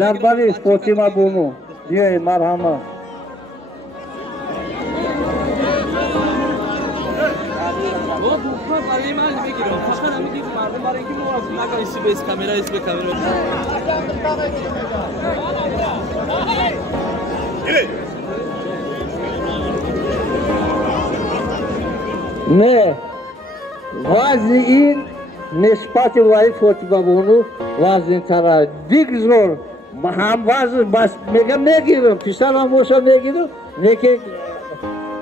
درباره فاطمه بونو بیایید مرحمت. نه وزن این نسبت وای فاطمه بونو وزن تره دیگزور هم وزن بس میگیرم پسرم باشم میگیرم لیکن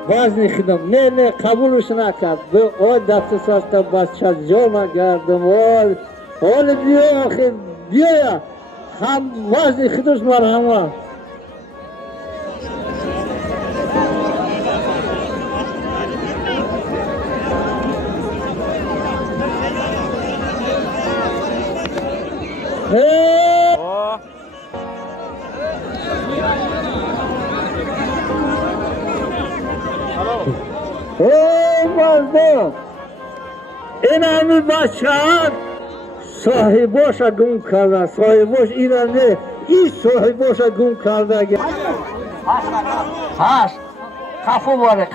وزن خودم نه قبولش نکرد به آن دست ساست بس چند جا گردم حال بیا آخه بیا هم وزن خودش مرحمت. مردم این همه بچه ها صاحباش گم کرده صاحباش اینا نه این صاحباش گم کرده هست کفو باره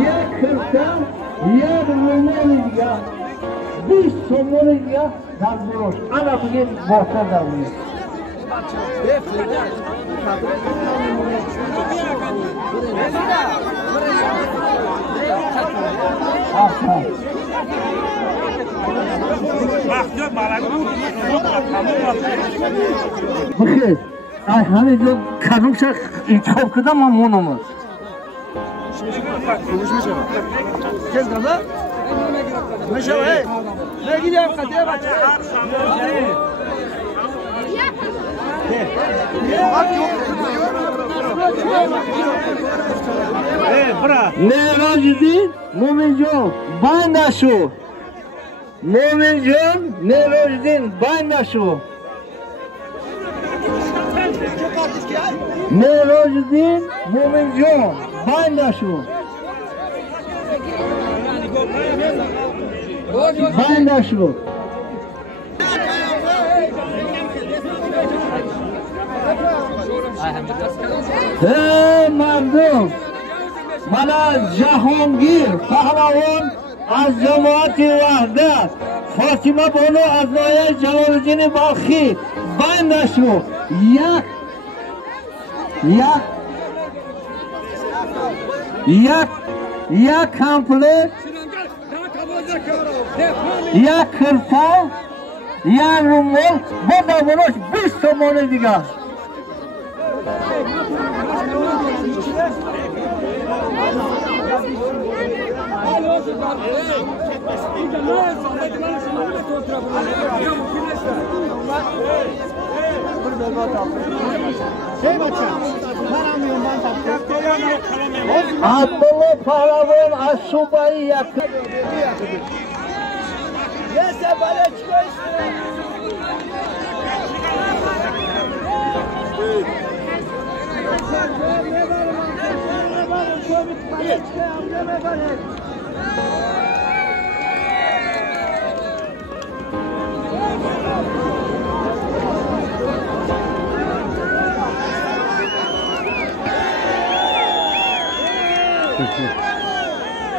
یک کردن یک رومانی دیگه 20 تومانی دیگه در بروش انا بگید باطر در بروش بخیر همه جو کنوش انتخاب کردم من مونم کس کنده؟ میشه نگیدیم قطعه بچه نه راجدین مومن جان بند نشو مومن جان نه راجدین بند نشو نه راجدین مومن جان بند نشو بند نشو مردم من از جهانگیر پهلوان از جماعت وحدت فاطمه بانو از نایه جلال الدین بلخی بند نشو یک کمپلیت یک کرتا یک رومال با دابوناش 20 تومانی دیگه عبدالله پهلوان از صوبه یک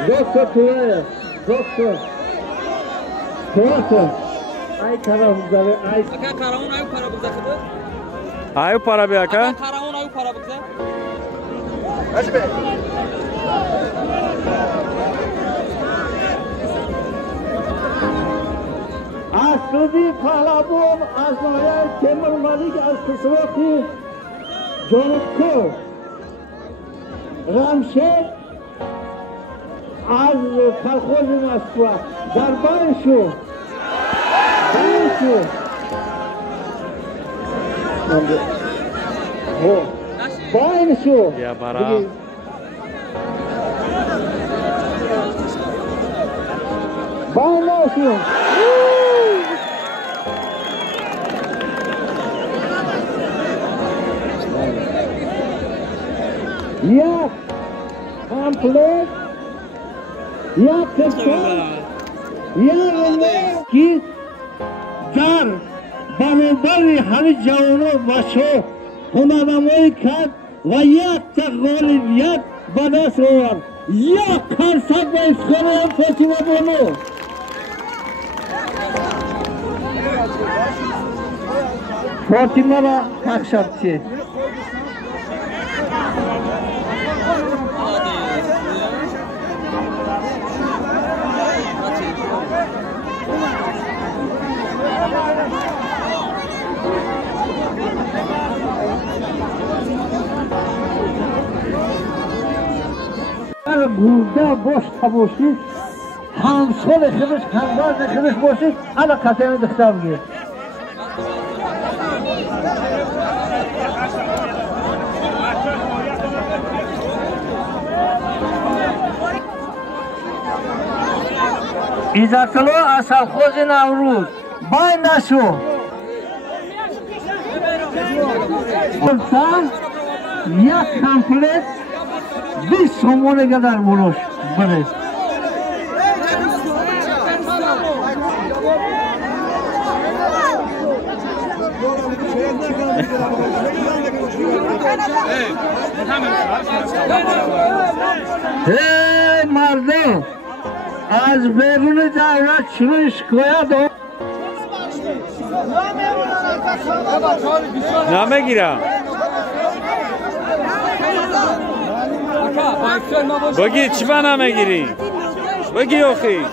دکتر تویه دکتر ای طرف بزاره ای اکا کارامون آیو پارا بگذار خدا آیو پارا بیا اکا کارامون آیو پارا بگذار اش به اصلی پهلوان از نایه تیمور ملیک از قصواتی جانبکو رمشد از کلخوز مسکو در بانشو Thank you. باین شو یا برا باین شو یک کامپلیت یک کشتر یک کی در برابر همه جوانو و شو هنرنمایی کرد و یک تقالی یک بدست آورد یک کنسرت با اسکانه هم فاطمه بانو فاطمه را پخشد چه گورده باش تباشید همسال خودش همباز خودش باشید انا قطعه دختر بگیر ایزاکلو اصل خوز نوروز بای نشو یک کمپلیت 20 سومونه قدر بروش بره هی مردم از بیرون دولت شروع شکایت نمیگیرم بگی چی با نمیگیری بگی آخی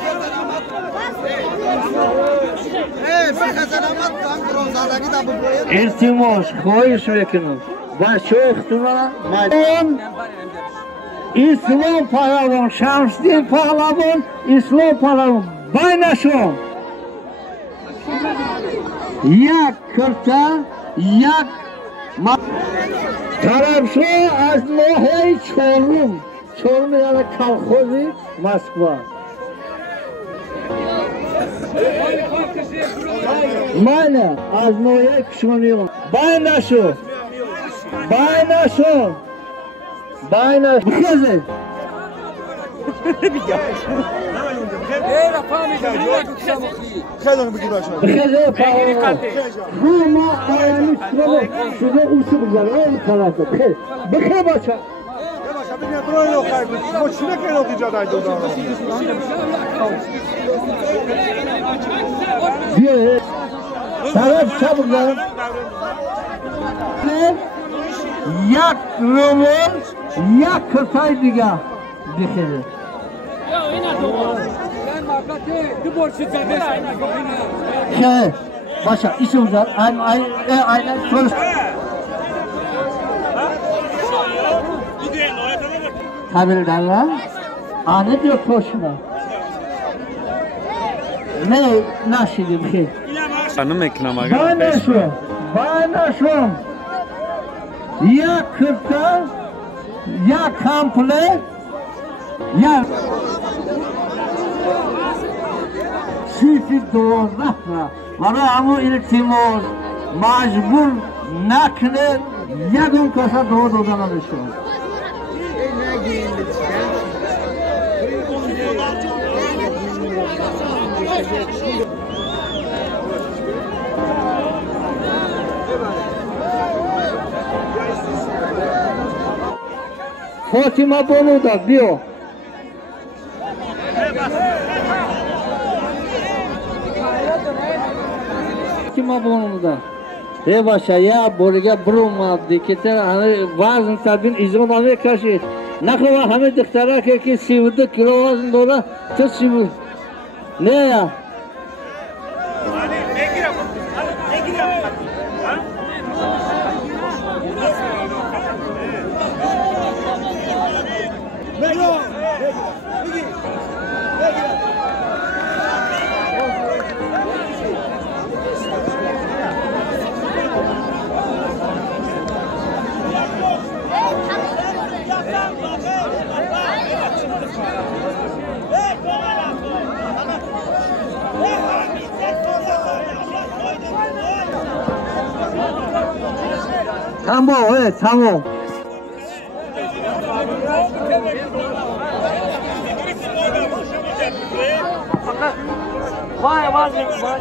التماس خواهش میکنم با شوختون مردم اسلام پهلوان شمسدین پهلوان اسلام پهلوان بینشون یک کرتا یک طرفشو از ناحیه چهارم یعنی کلخوزی مسکو منه از ناحیه کشمانیون بینشون بخیزه بخیزه پاهانا روما آیانی شده اوشو بگذاره این طرفه بخیر باشه بیه طرف چه بگذاره یک رومون یک کرتای دیگه بخیره که باشه ایشو بزار aynen sonuç kabirden lan ne diyor toşuna ne nasıl bir şey hanım eknama bana şu ya kırta ya komple ya çift doğru برای همون التماس مجبور نکنه یکون کاسه دو دادن بشون فاطمه بانو دا بیو Fatima bonumda. Revaşa ya borga bruma diketer hani vazn tabin izolame kaşı. Nakova hame diktara ki sivde kilo vazn dola çok siv. Ne ya? tamam, tamam. Vay vay vay.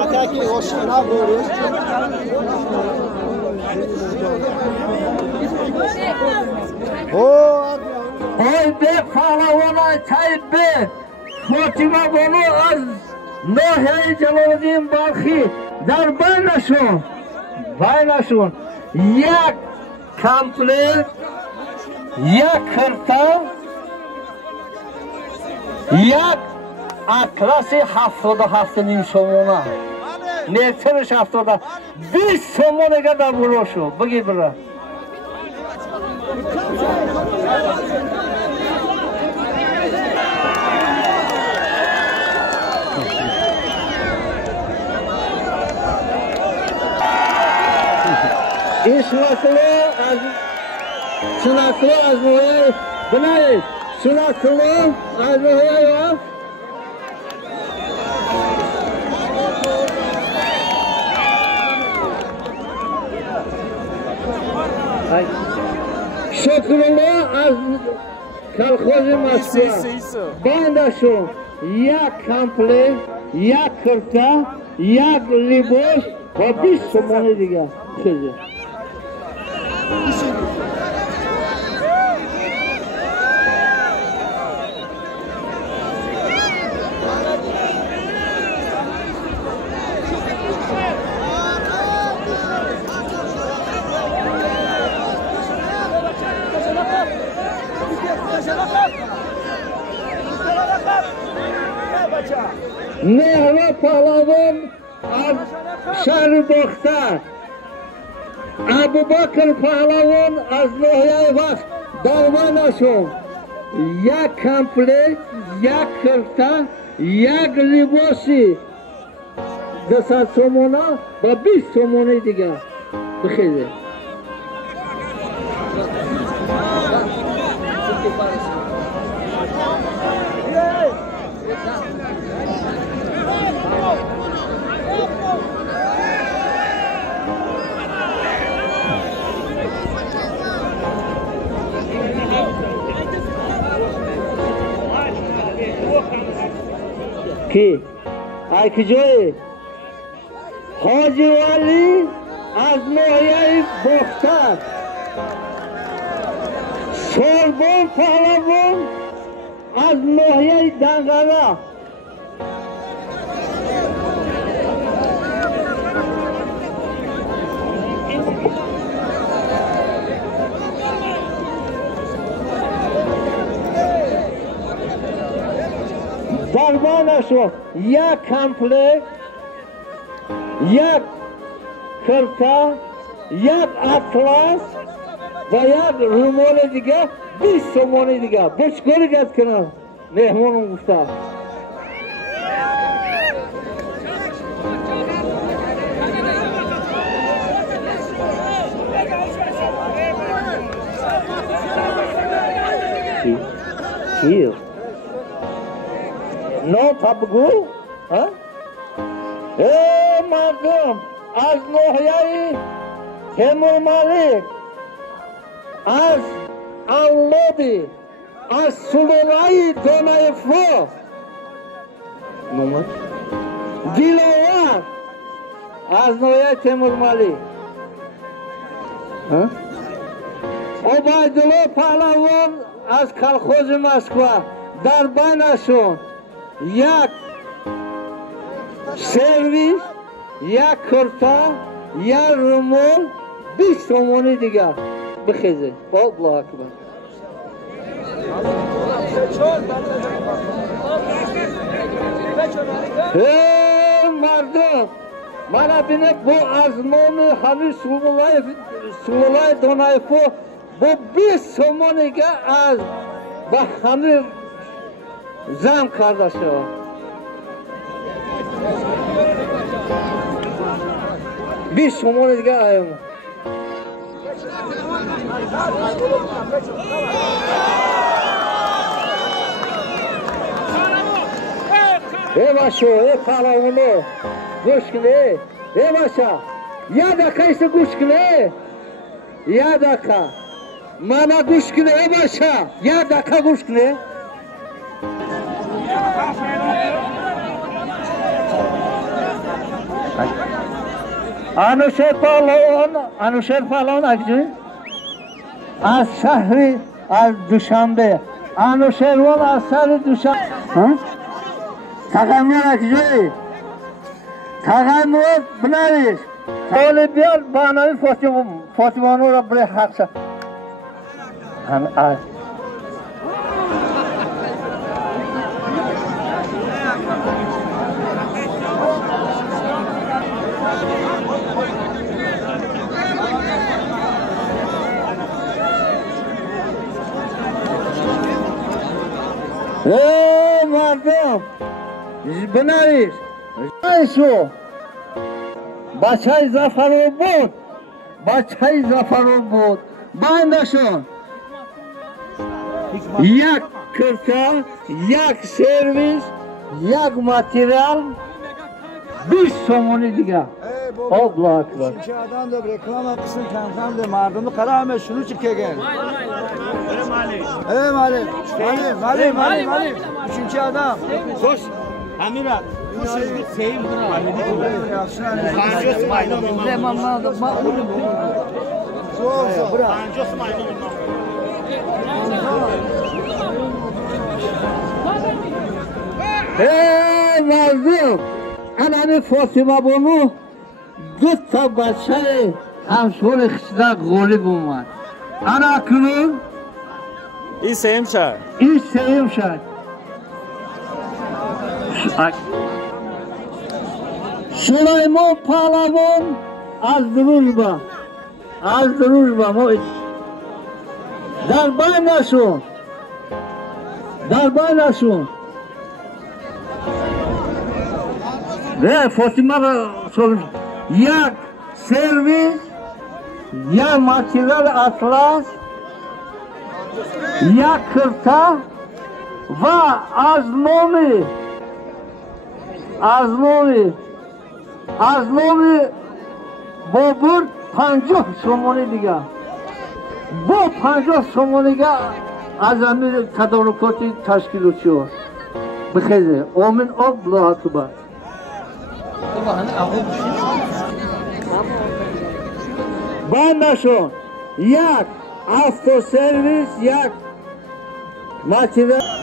Ataki hoşuna doğru. Oy be palavona çay be. Fatima bunu az Nohey Celaluddin Balkhi dar baynaşun. Yak komplet, yak kırta, yak aklası haftanın sonuna. Ne tırış haftada bir sonuna kadar vuruşu. Bu gibi. Sunaklı azmoya bunay sunaklı azmoya şokrulu az kalkozu Moskva bandaşun ya komple ya kırta ya libos ve bir somonu diye kızı. Mehva Pahlavan Şahri Boxtar Abu Bakr Pahlavan az Nohyay Vakt Dalmanaşon ya komplet ya kırta ya libosi desa somona ve bir somonu diye bıxıydı. Ki Aykijoy Hacı Vali az Nohyay Boxtar Sorbon Pahlavan az Nohyay Dangara Darmanaşo ya komple ya kırta ya atlas ve ya rumole diye bir somonu diye beş kere getkina mehmanın usta. Here. No tabu, ha? Madam, az Nohyay Temur Malik, az Allodi, az Sululay Donayfo, Dilovar, az Nohyay Temur Malik, ha? Obaydullah Pahlavan az Kolkhozi Moskva, Darbanaşon, yak servis, ya kırta, ya rumul, bir somonu diye bıxızı. Allahu Akbar. Hey mardum, bana binek bu azmonu Hamid Sululay Donayfo bu bir somonu diye az Hamid Zam kardeşi var. Bir somonu diye ayım. Ey başo, ey palavunu. Goşkine. Başa. Ya dakika ise goşkine. Ya dakika. Mana goşkine başa. Ya dakika goşkine. Anuşer Palon akcı. Az şehri az Duşanbe. Anuşer ol az şehri Duşanbe. Takamlar akcı. Takamlar binaviş. Öyle bir bana Fatıma Nur'a buraya haksa. Mardum, binaviş. Şu. Бачаи Зафаробод, Бачаи Зафаробод. Бандашон. Як кирта, як сервис, як материал, 20 somoni diga. Allah akbar. Çünkü adam da reklam yapsın kendine de mardımı karame şunu çıkıyor. Mali. Mali. Üçüncü adam. Koş. Amirat. Seyim Mazlum. Anani Fatıma bunu dört tabaçayı hamşore kışda golü bulmak. Ana akıllı. İyi Seyim Şah. İyi Seyim Şah. Süleyman Palavon az družba moj. Darbay nasun. Ve Fatıma soruş. Jak servis, ya material atlas, ya kırta ve aznovi bobur 50 somoni diga. Bu 50 somoniga azami tadorukoti tashkil etiyor. Bixeze. Amin Allahu akbar. Bandashon. Yak avtoservis, yak material.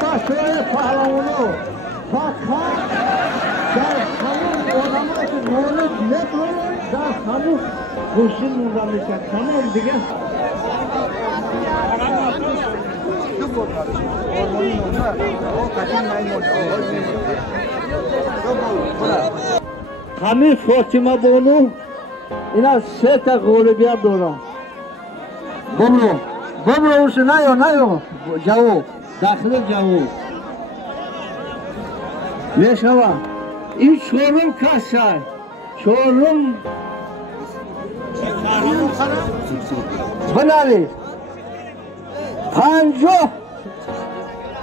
başarılı pahlavonu. Fakat در همون آدمایی که مورد نکنن در همون خوشی نوزا میشن تمام دیگه همین فاطمه بانو اینا 3 تا غالبیت دارن ببرو اوش نیو جواب داخل جواب میشوه این چورم کسای چورم بناری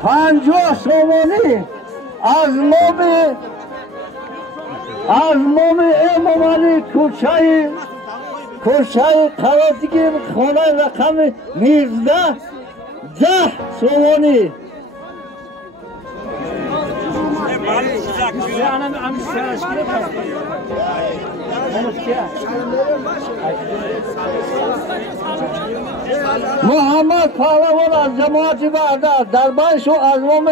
50 سومانی از مام امام علی کوچه قراتیگی خانه رقم 19 10 سومانی محمد پهلوان از جماعت بردار در بانشو از مام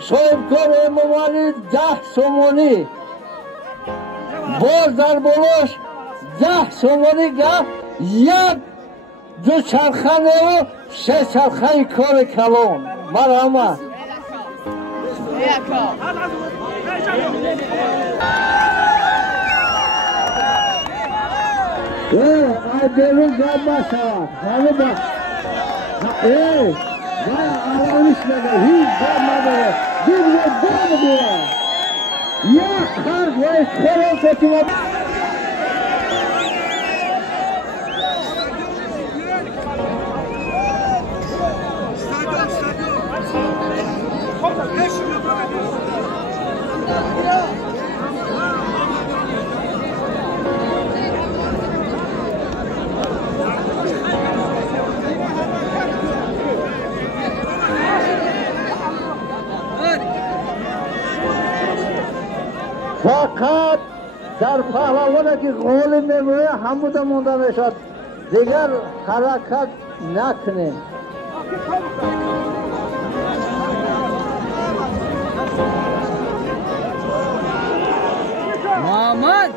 صاحبکار امام علی 10 سومانی باز در بلوش 10 سومانی گفت یک دو چرخانه و 3 چرخانه کار کلان مرحمت درون گام شود همه با آرامش نگه هیچ گام نداره دیگه گام بیره یک خرد و خورم فتیمه فقط در پهلوانه که غول میمونه همون مونده میشد دیگر حرکت نکنه محمد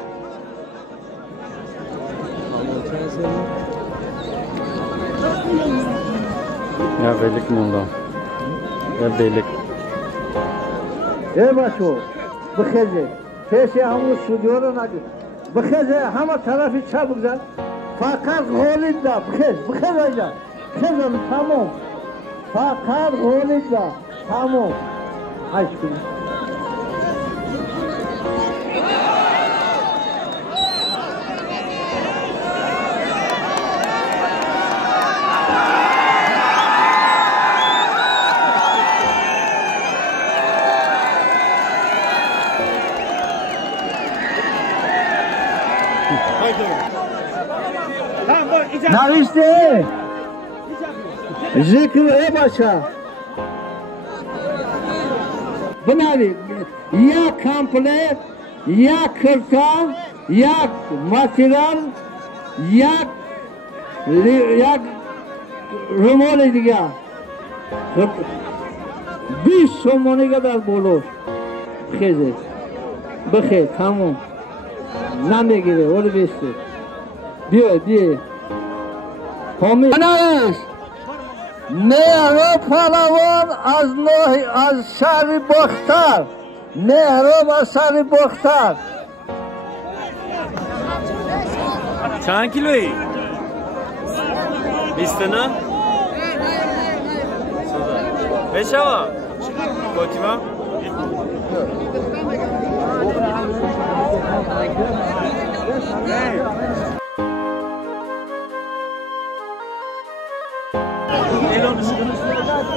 Ya belik munda. Ya belik. باشو بخیزه پیشی همون سودیو رو نگید بخیزه همه طرفی چه بگذار فقط غولید دا بخیز اینجا بخیز تمام فقط غولید دا تمام عیش کنید نوشته ذکر باشه بنابراین یک کامپلیت یک کرتا یک ماتریال یک رومال دیگه 20 سومانی که در بولوش خیزه بخیر تمام نمیگیره ولی بیسته بیا Anayız, Mehrab Palavan az Şari Bokhtar, Mehrab az Şari Bokhtar. Çand kiloyu? 20 tane? 5 hava? Fatima?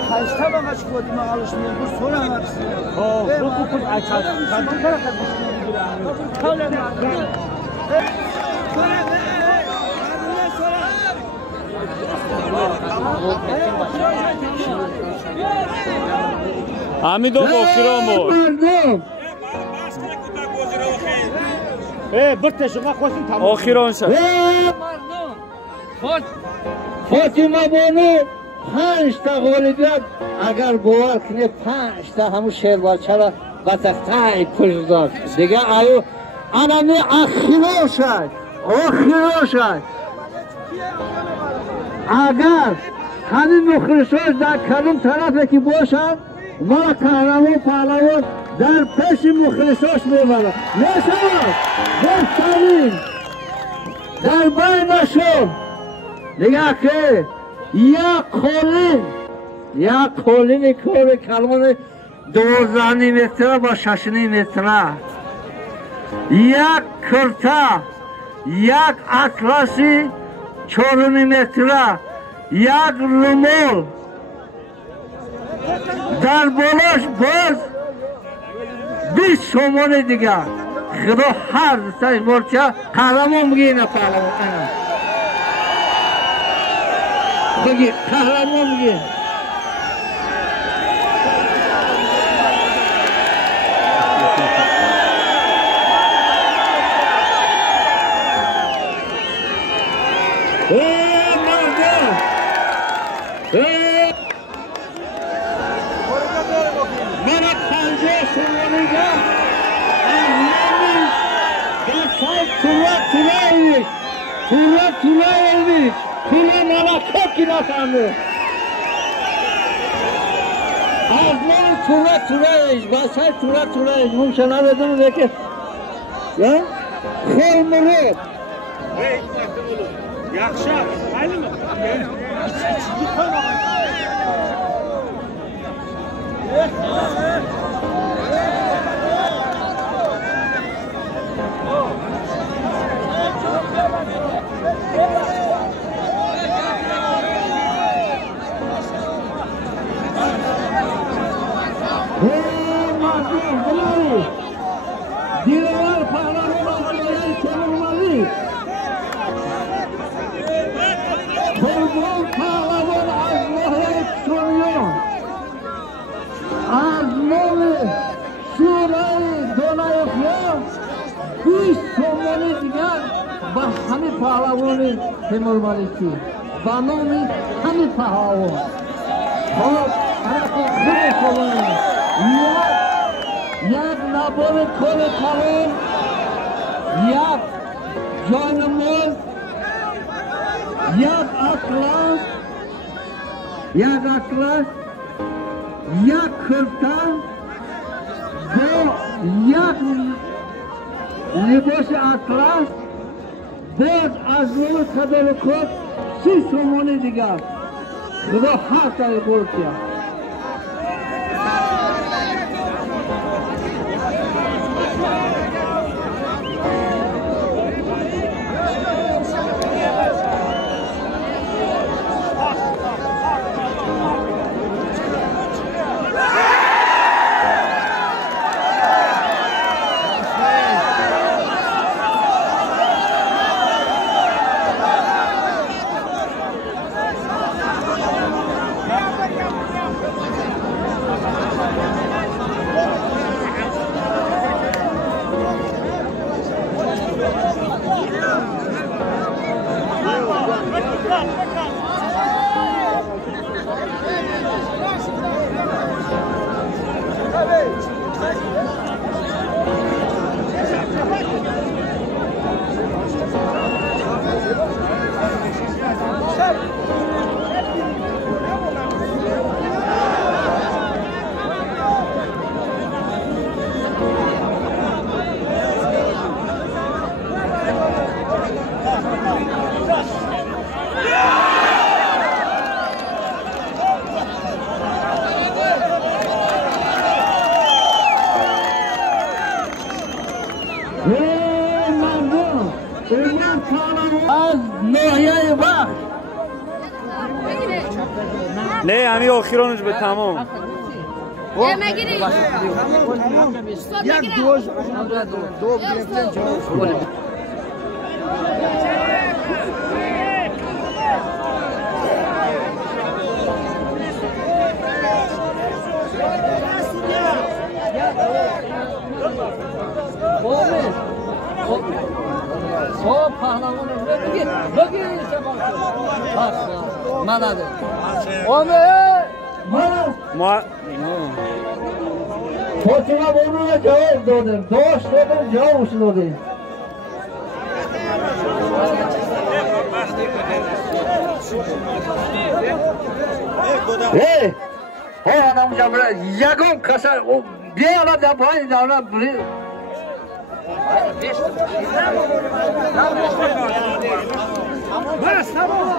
Kaçta bana şu koduma alışmıyor, bu sonra mı alışmıyor? Bu kız açar. Kadın tarafı Hamidov Oxiromo. bir teşvik koysun tamam. Oxiron şa. Fatima Bonu 5 تا غالبیت اگر باور کنه 5 تا همون شیربچه را بطختای پشت داشت دیگه آیو آنمی آخیرو شد اگر همین مخلصاش در کدوم طرف که باشن ما قهرمان پهلوان در پیش مخلصاش میبرم میشود بهترین در بینشون نگاه که یک قولین کار کلمان 12 متر با 6 متر یک کرتا یک اطلسی 4 متر یک رومول در بالاش باز 20 سومون دیگه خدا هر سایز مرچه قهرمان میگه اینا قهرمان بگی قهرمان میگه من 50 سومونیگه Tula mala kokina kanı. Azman tula iş, basay tula iş. Mumşana dedim belki. Ya? Kolmuru. Hey, yaxşı. Hayli mi? Dilever pahlanmaları çevirmeli. Torbol pahlanın azmahları soruyor. Azmahı şurayı dolayıkla bir sonları diğer bahani pahlanını çevirmeli ki. Banoni hani pahlanı. Hop, hareket kırık olanı. یک نبار کل کلون یک جانمون یک اطلس یک کرتن دو یک لباس اطلس باز از نور کدر کد 30 سومونی دیگر خدا هر تایی برد کرد نه همین آخرانش به تمام یک دوز دو گرفتن جواب پهلوان بگیر سه Mana de. Ona mana. Fatıma bununla cevap dedim. Doğuş dedim, cevap usul dedim. Hey! Hey adam camına yakın kasa o bir ala da bay da ala bir. Bas tamam.